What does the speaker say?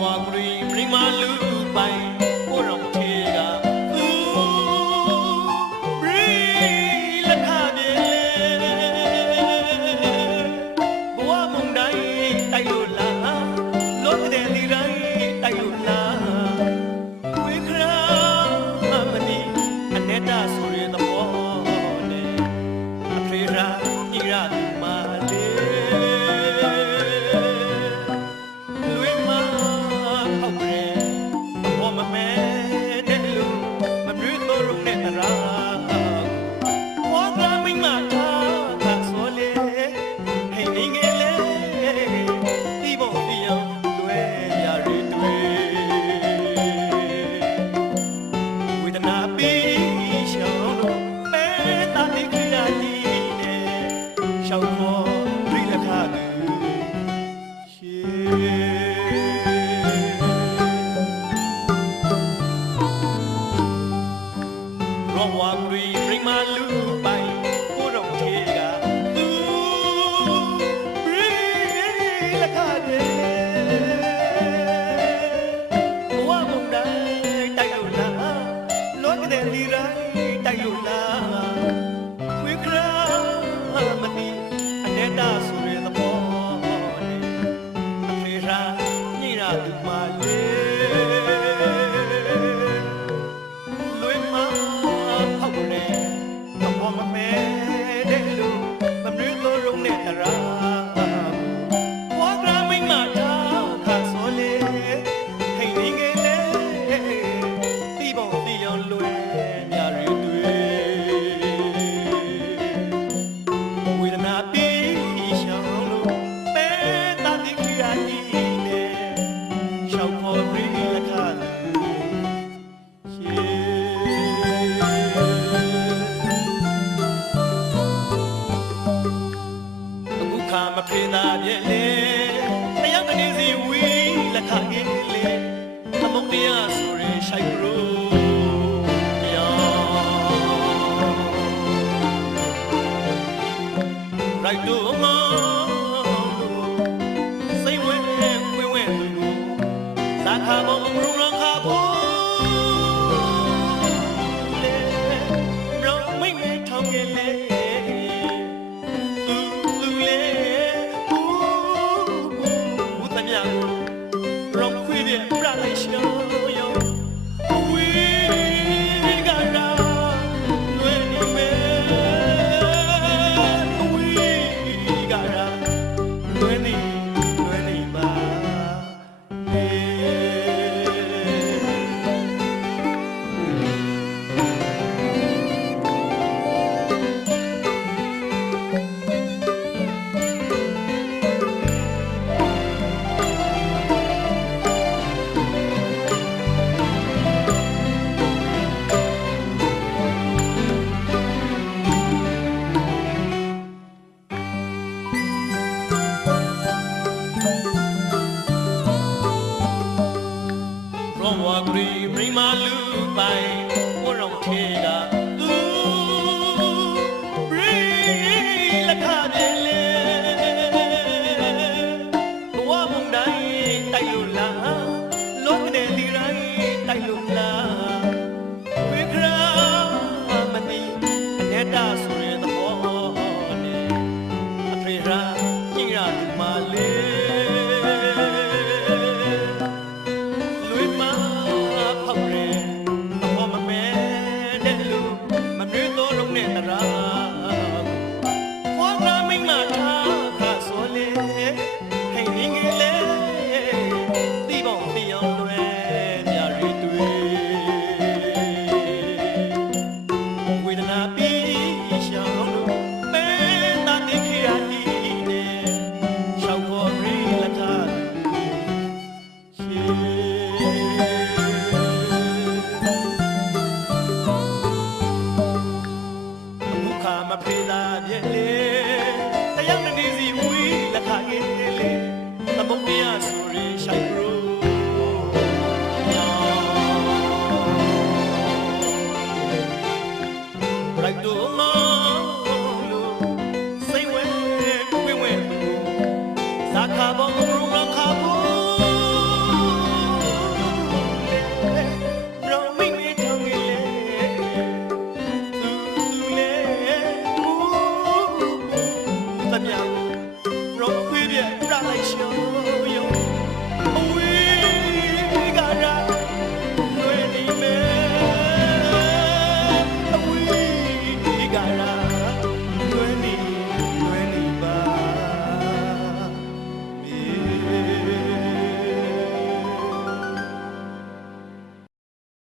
ဝါပရိမိမလူပိုင် tayo lang m'a pris la vieille 容，飞让爱情。